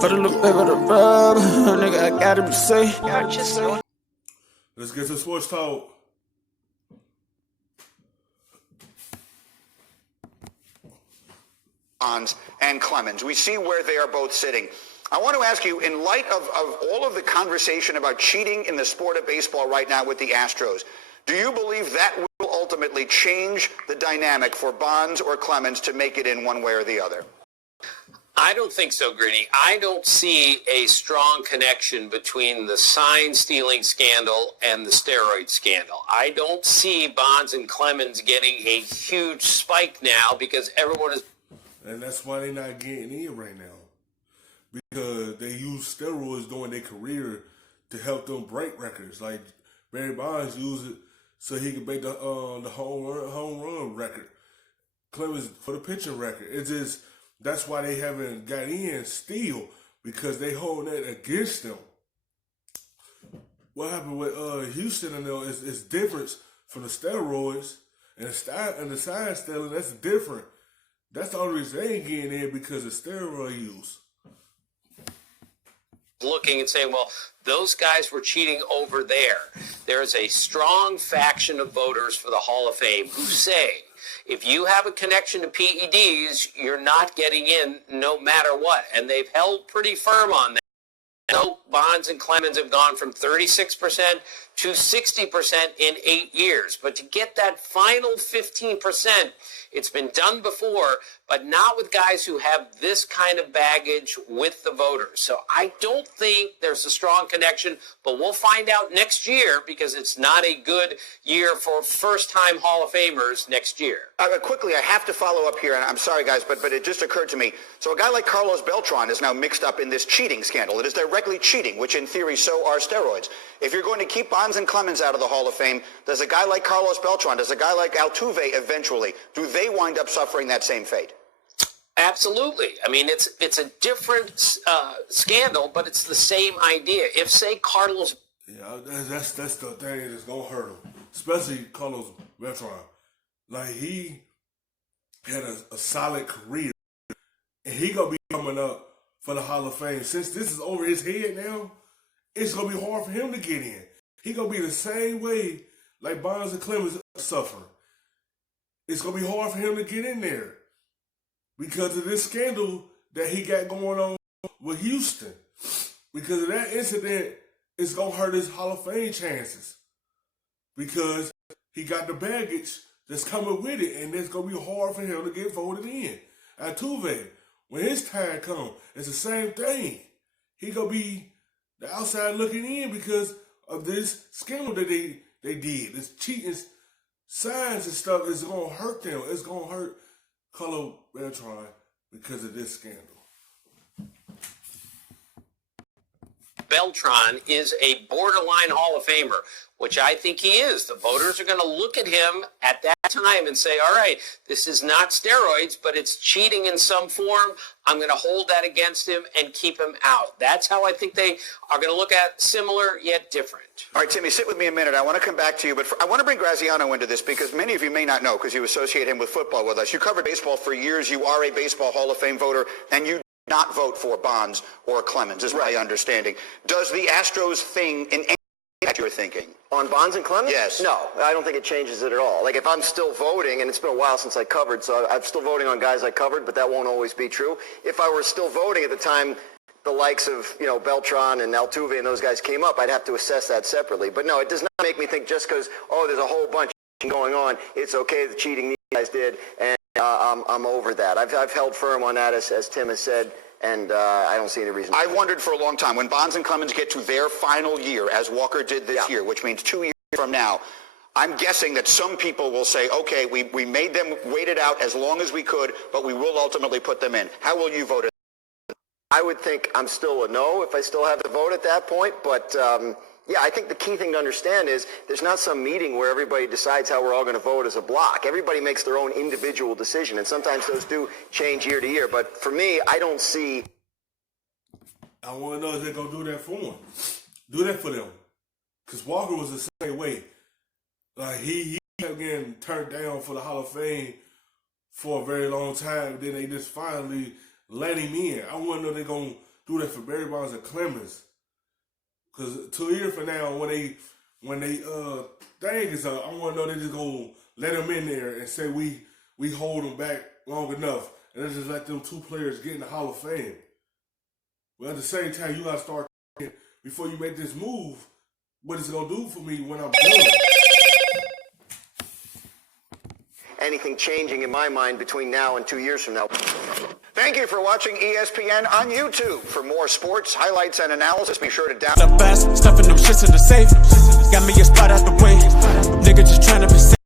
Put a little bit of the rub, nigga, I gotta be safe. Let's get to sports talk. Bonds and Clemens. We see where they are both sitting. I want to ask you, in light of all of the conversation about cheating in the sport of baseball right now with the Astros, do you believe that will ultimately change the dynamic for Bonds or Clemens to make it in one way or the other? I don't think so, Greeny. I don't see a strong connection between the sign stealing scandal and the steroid scandal. I don't see Bonds and Clemens getting a huge spike now because everyone is... And that's why they're not getting in right now. Because they use steroids during their career to help them break records. Like Barry Bonds used it so he could break the home run record. Clemens for the pitching record. It's just that's why they haven't got in still, because they hold that against them. What happened with Houston and them is different from the steroids and the sign stealing. That's different. That's the only reason they ain't getting in, because of steroid use. Looking and saying, well, those guys were cheating over there. There's a strong faction of voters for the Hall of Fame who say, if you have a connection to PEDs, you're not getting in no matter what. And they've held pretty firm on that. No, Bonds and Clemens have gone from 36% to 60% in 8 years. But to get that final 15%, it's been done before, but not with guys who have this kind of baggage with the voters. So I don't think there's a strong connection, but we'll find out next year, because it's not a good year for first-time Hall of Famers next year. Quickly, I have to follow up here, and I'm sorry, guys, but it just occurred to me. So a guy like Carlos Beltran is now mixed up in this cheating scandal. It is directly cheating, which in theory so are steroids. If you're going to keep Bonds and Clemens out of the Hall of Fame, does a guy like Carlos Beltran, does a guy like Altuve eventually, do they wind up suffering that same fate? Absolutely. I mean, it's a different scandal, but it's the same idea. If, say, Carlos... Yeah, that's the thing that's going to hurt him, especially Carlos Beltran. Like, he had a solid career, and he going to be coming up for the Hall of Fame. Since this is over his head now, it's going to be hard for him to get in. He going to be the same way like Bonds and Clemens suffering. It's going to be hard for him to get in there because of this scandal that he got going on with Houston. Because of that incident, it's going to hurt his Hall of Fame chances. Because he got the baggage that's coming with it, and it's going to be hard for him to get voted in. Altuve, when his time comes, it's the same thing. He going to be the outside looking in because of this scandal that they did. This cheating signs and stuff is going to hurt them. It's going to hurt Carlos Beltran because of this scandal. Beltran is a borderline Hall of Famer, which I think he is. The voters are going to look at him at that time and say, all right, this is not steroids, but it's cheating in some form. I'm going to hold that against him and keep him out. That's how I think they are going to look at similar yet different. All right, Timmy, sit with me a minute. I want to come back to you, but I want to bring Graziano into this because many of you may not know because you associate him with football with us. You covered baseball for years. You are a Baseball Hall of Fame voter, and you not vote for Bonds or Clemens, is my understanding. Does the Astros thing in any that you're thinking? On Bonds and Clemens? Yes. No, I don't think it changes it at all. Like, if I'm still voting, and it's been a while since I covered, so I'm still voting on guys I covered, but that won't always be true. If I were still voting at the time the likes of, Beltran and Altuve and those guys came up, I'd have to assess that separately. But no, it does not make me think just because, there's a whole bunch going on, it's okay the cheating these guys did, and I'm over that. I've held firm on that, as Tim has said, and I don't see any reason. I've wondered for a long time, when Bonds and Clemens get to their final year, as Walker did this year, which means 2 years from now, I'm guessing that some people will say, okay, we made them wait it out as long as we could, but we will ultimately put them in. How will you vote? I would think I'm still a no if I still have to vote at that point, but yeah, I think the key thing to understand is there's not some meeting where everybody decides how we're all going to vote as a block. Everybody makes their own individual decision, and sometimes those do change year to year. But for me, I don't see... I want to know if they're going to do that for them. Do that for them. Because Walker was the same way. Like, he kept getting turned down for the Hall of Fame for a very long time. Then they just finally let him in. I want to know they're going to do that for Barry Bonds and Clemens. Because 2 years from now, when they thing is up, I want to know they just gonna let them in there and say we hold them back long enough, and let's just let them 2 players get in the Hall of Fame. But at the same time, you gotta start thinking before you make this move. What it's gonna do for me when I'm done? Anything changing in my mind between now and 2 years from now. Thank you for watching ESPN on YouTube. For more sports, highlights, and analysis, be sure to download. Fast, stuffing them shits in the safe. Got me a spot out the way. Nigga just trying to be safe.